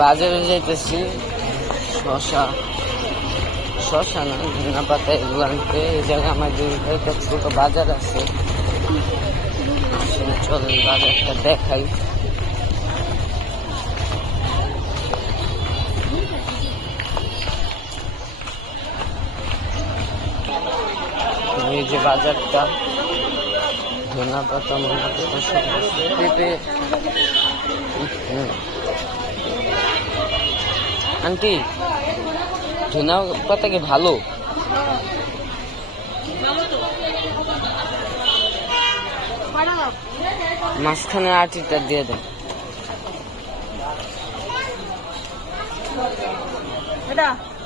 বাজারে যাইতেছি শশা শশা না ধনা পাতা এগুলো আনতে। এই জায়গায় আমাদের একটা ছোট বাজার আছে, চলেন বাজারটা দেখাই। এই যে বাজারটা, ধনা পাতা পেঁপে। আন্টি ধনা পাতা কি ভালো? মাঝখানে আটিটা দিয়ে দেন।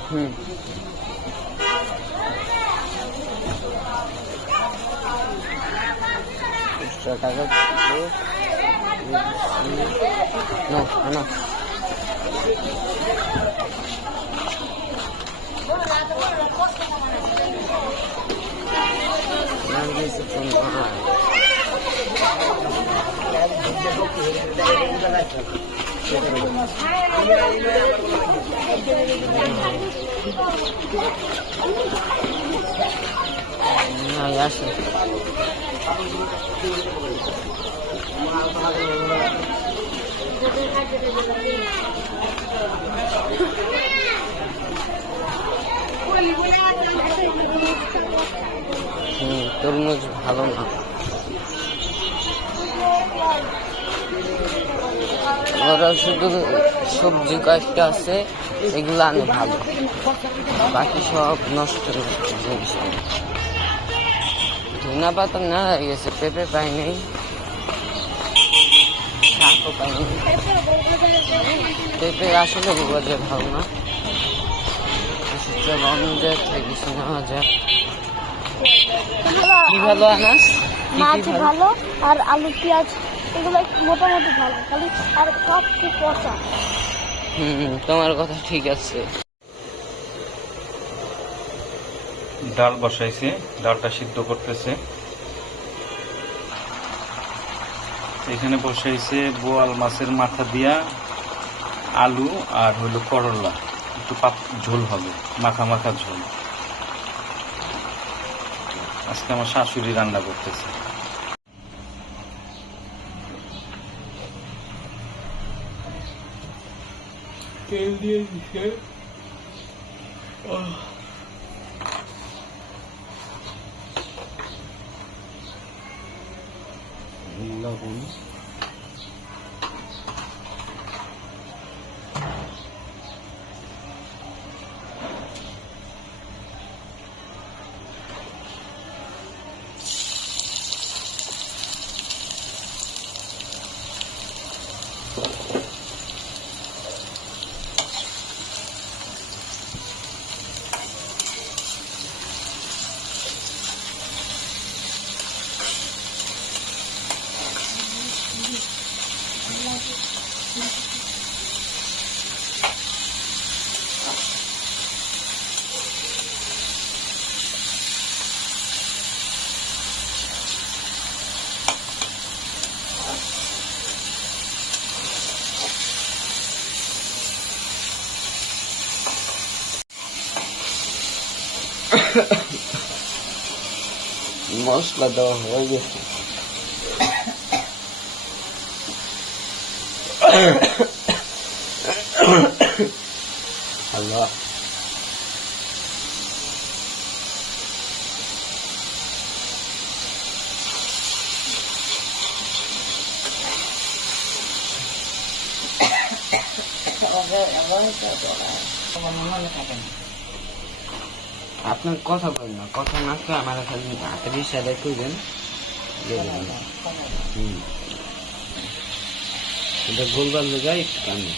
হুম, টাকা না আসে। তরমুজ ভালো না, ওরা শুধু সবজি কয়েকটা আছে এগুলো আনে ভালো, বাকি সব নষ্ট জিনিস। ধনা পাতা না হয়ে গেছে, পেঁপে পাই নেই, শাকও পাই নেই। পেঁপে আসলে বাজার ভালো না, কিছু নেওয়া যায়। কি ভালো আনাস? মাছ ভালো আর আলু পেঁয়াজ এগুলো মোটামুটি ভালো, খালি আর সব খুব পচা। তোমার কথা ঠিক আছে। ডাল বসাইছে, ডালটা সিদ্ধ করতেছে। এখানে বসাইছে বোয়াল মাছের মাথা দিয়া আলু আর হলো করলা, একটু ঝোল হবে, মাখা মাখা ঝোল। আজকে আমার শাশুড়ি রান্না করতেছে। তেল দিয়ে দিচ্ছে, লবণ, মশলা দেওয়া হয়ে গেছে। আল্লাহ, আপনার কথা বলেন না, কথা না করে আমার খালি হাতের ইশারায় করবেন। এটা গোলবার লেগাই কানে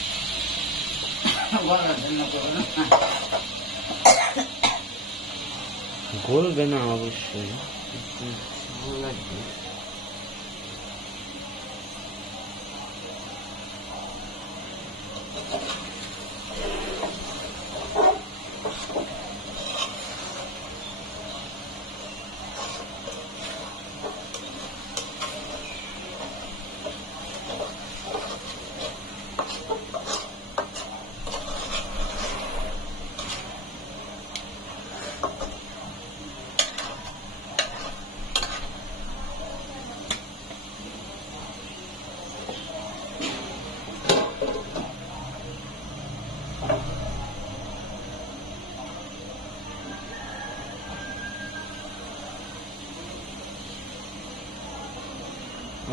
গলবে না অবশ্যই, ভালো লাগবে।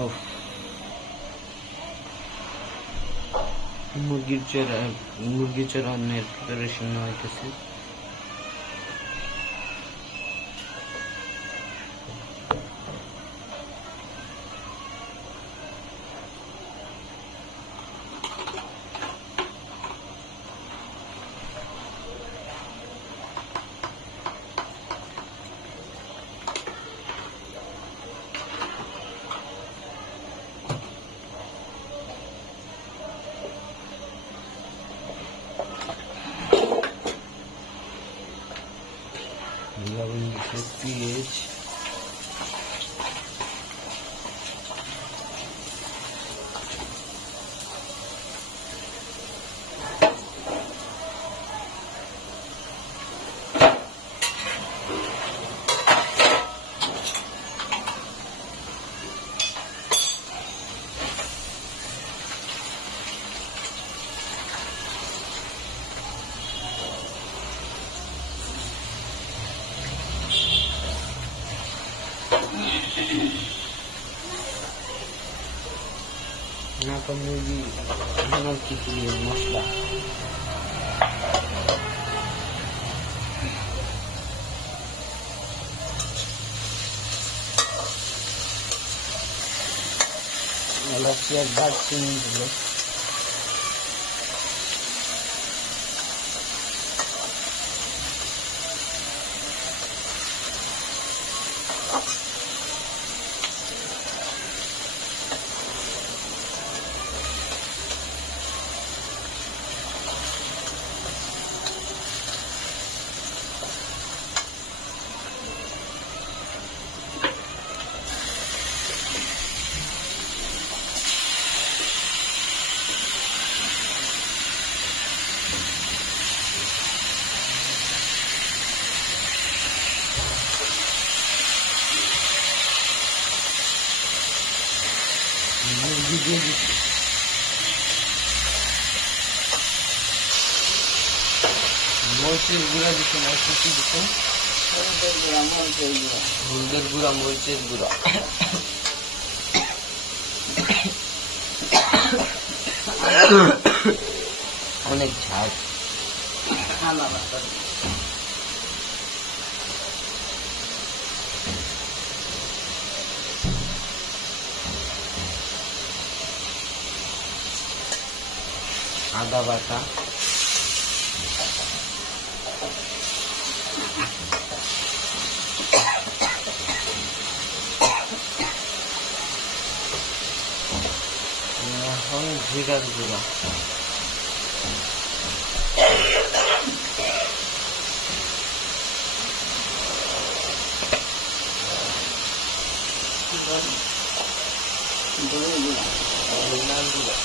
ও মুরগির চড়ানোর প্রিপারেশন হইতেছে। Loving the pH. না তো মুরগি কিছু মশলা পেঁয়াজ দারচিনি দিল, মুরগি দিয়ে দিচ্ছি। মরিচের গুঁড়া দিচ্ছে, মরিচের দিচ্ছে, হলুদের গুঁড়া, মরিচের গুঁড়া। অনেক ঝাল। আদা বাটা, এখন জিরার গুঁড়া, ধনিয়ার গুঁড়া,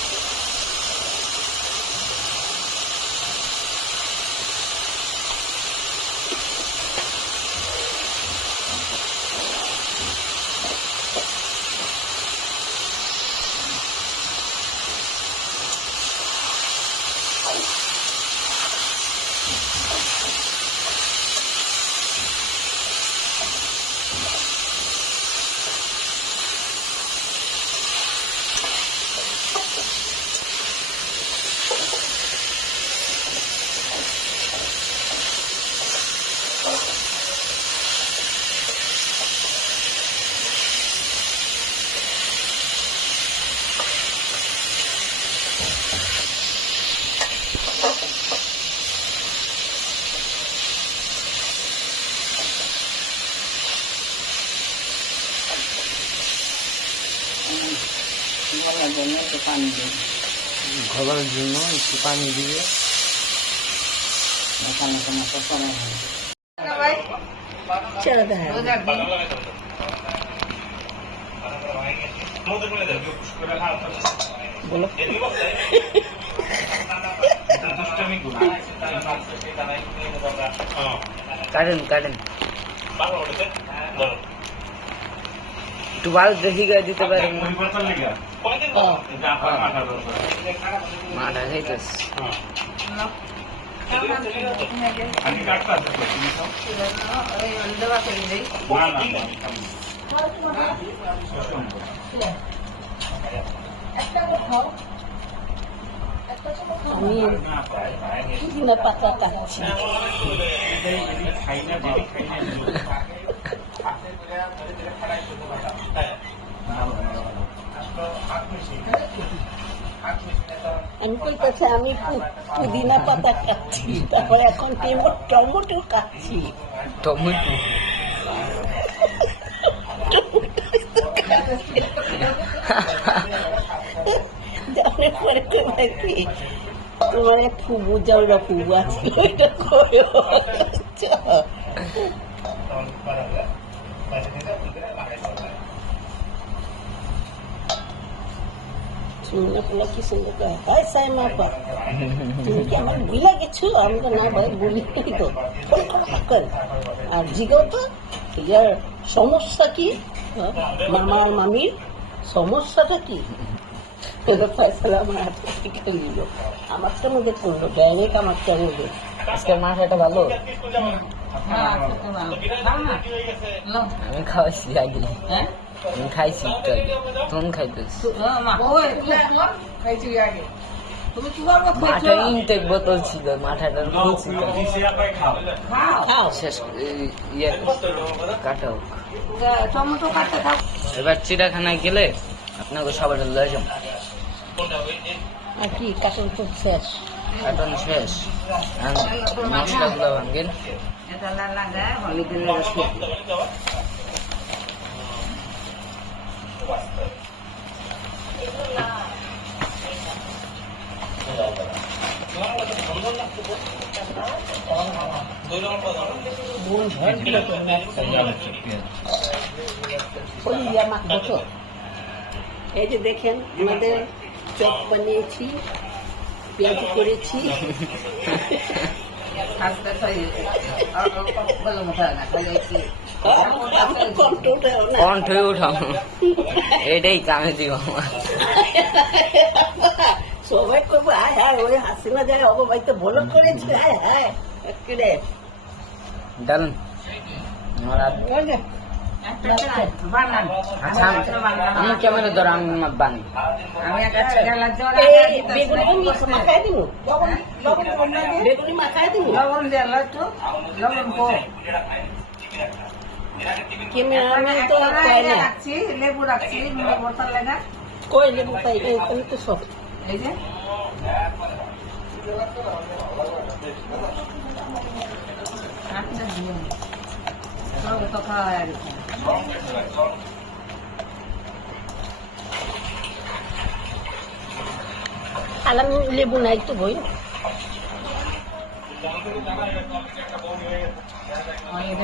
খাবারের জন্য একটু পানি দিয়ে কাটেন কাটেন একটু ভালো দেখি গায়ে দিতে পারেন মাঠা খাইতেছে আমি পুদিনা পাতা কাটছি। আমি কইতেছি আমি পুদিনা পাতা কাটছি, তারপরে এখন টমেটো কাটছি। টমেটো জানার পরে তোমার কি তোমার এক ফুবু যাওয়া ফুবু আছে ওইটা করো। শুনে পোলা কি সুন্দর করে হয় সাইমা পা, তুমি কি আমার ভুলে গেছো? আমি তো না ভাই বলি তো আর জিগাও তো ইয়ার সমস্যা কি, মামা আর মামির সমস্যাটা কি? এবার ফয়সালা আমার হাত থেকে নিল, আমারটার মধ্যে পড়লো ডাইরেক্ট আমারটার মধ্যে। আজকের মাথাটা ভালো, আমি খাওয়াইছি আগে, আমি খাইছি একটু আগে, তুমি খাইতেছি। মাঠে ইনটেক বোতল ছিল, মাথাটার খুলছি শেষ ইয়ে কাটাও। টমেটো কাটতে থাক। এবার চিড়াখানায় গেলে আপনাকে সবার লয়ে যাবো। আর কি কাটন তো শেষ, কাটন শেষ, মশলাগুলো ভাঙেন। এই যে দেখেন আমাদের চপ বানিয়েছি, পেঁয়াজ করেছি। কণ্ঠে উঠাম, এটাই কামে দিব আমার। সবাই করবো হায় হায়, ওই হাসিনা যায় অগো ভাই তো ভুল করেছে, হায় হায় একেবারে। ডান আচ্ছা, আমি ক্যামেরা ধরো, আমি বানি। মাখায় দিব, বেগুনি মাখায় দিব। ক্যামেরাম্যান তো চায় না। লেবু রাখছি বোতল লাগা। কই লেবু তাই ওখানে তো সব এই যে তো খাওয়া গেছে। আলাম লেবু নাই তো বই।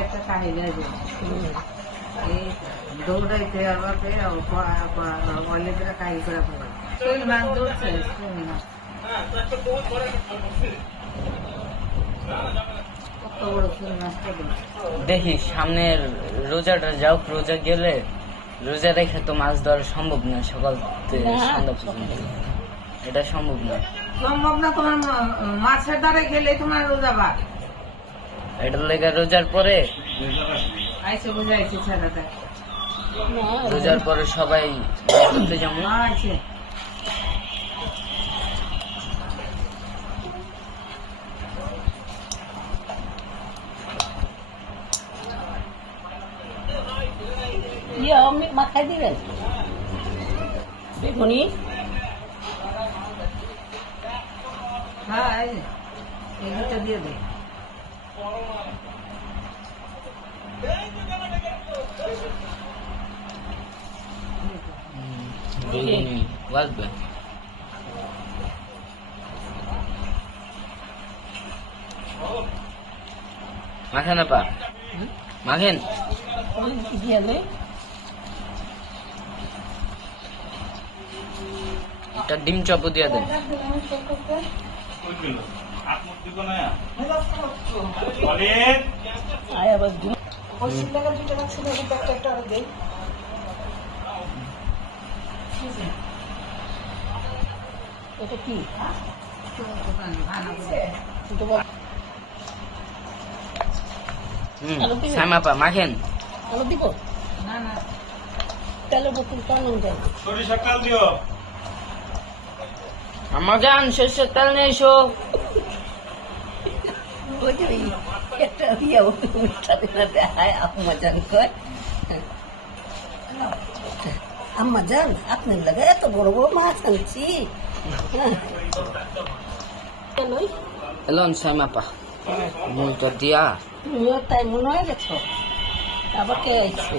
একটা কাহিনী আছে, এই দৌড়াইতে আবারতে অনেকটা কাহিনী করে ফেলা। শৈল মাছ দৌড়ছে, শৈল মাছ কত বড় শৈল মাছটা দৌড়ছে। দেখি সামনের রোজাটা যাও, রোজা গেলে রোজা রেখে তো মাছ ধরা সম্ভব না সকাল থেকে সন্ধ্যা পর্যন্ত, এটা সম্ভব না। সম্ভব না, তোমার মাছের দ্বারে গেলে তোমার রোজা বা এটার লেগে রোজার পরে, আইসে বুঝে আইসে ছেলেটা রোজার পরে সবাই ঘুরতে যাবো। আইসে আমি মাখাই দিবেন বেগুনি। হ্যাঁ এই যে এইটা দিয়ে দে। বাজবে মাখেন আপা, মাখেন দিয়ে দেয় একটা ডিম চপও দিয়ে দেন। আয় আবার এটা কি সাইমাপা মাখেন, আলু দিব না না তেলের বোতল তো আনন্দ যায়। সরিষার তেল দিও। আমার জান সরষের তেল নিয়ে এসো। ওই যে ওই একটা ইয়ে অনুষ্ঠানে না দেখায় আম্মা জান কয়, আম্মা জান আপনার লাগে এত বড় বড় মাছ আনছি। এলন সাইমাপা মুলটা দিয়া তুমিও তাই মনে হয়ে গেছো। আবার কে আইছে?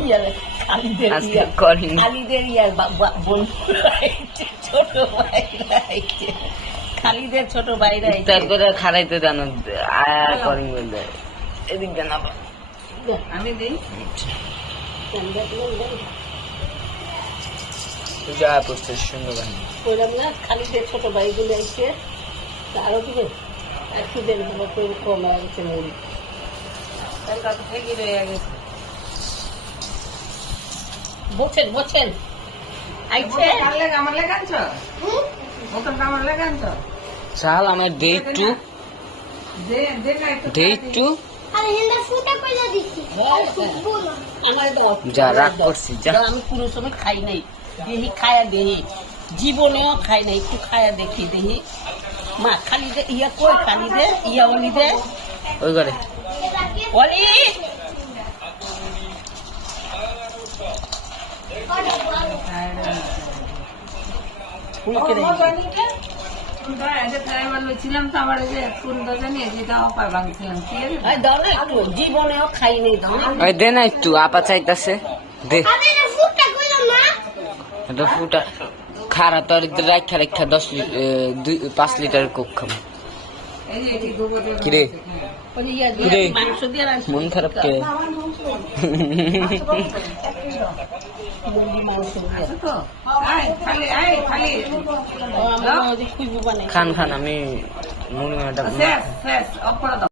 ইয়ারে খালিদের আজকে ইয়া, করিনি। খালিদের ইয়ার বন্ধুরা আইছে, ছোট ভাইরা আইছে। খালিদের ছোট ভাইরা আইছে। ইফতার করে খারাইতে জানো আয়া করি বলে এদিক দেন আবার আমি দিই যা পড়ছে সুন্দর বাহিনী কইলাম না খালিদের ছোট ভাইগুলো আইছে। তা আরো দিবে একটু দেন, কম হয়ে গেছে মুড়ি। তার কাছে থেকে রয়ে গেছে। বলছেন আইছে। আমার লেগে আনছ বোতলটা আমার লেগে আনছ চাল আমার দে একটু দে দে না একটু দে একটু আরে হিন্দা ফুটা কইলা দিছি আর ফুটবো না আমার দাও, যা, আমার রাগ দাও। করছি, যা। দাও, আমি কোনো সময় খাই নাই, দেখি খায়া দেখি, জীবনেও খাই নাই, একটু খায়া দেখি দেখি। মা খালি দে ইয়া কই, খালি দে ইয়া অলি দে ওই করে অলি। ফুলকে দে। ছিলাম তো আমার যে কোন জানি যেটা অপায় ভাঙছিলাম কি জানি? এই দাও না একটু, জীবনেও খাই নাই, দাও না। ওই দে না একটু আপা চাইতাছে দে আরে না ফুটা কইলা না এটা ফুটা খারা তোর রাখা রাখা 5 লিটার কোক খাম এই যে এটি গোবর দিয়ে কিরে ওই যে ইয়া কিরে? দিয়ে মাংস দিয়ে রাখছি। মন খারাপ কে মুরগি মাংস দিয়ে। আছে তো আয় খালি ও আমার ওই যে খুইবু বানাই। খান খান আমি মুড়ি মাটা শেষ শেষ অফ করে দাও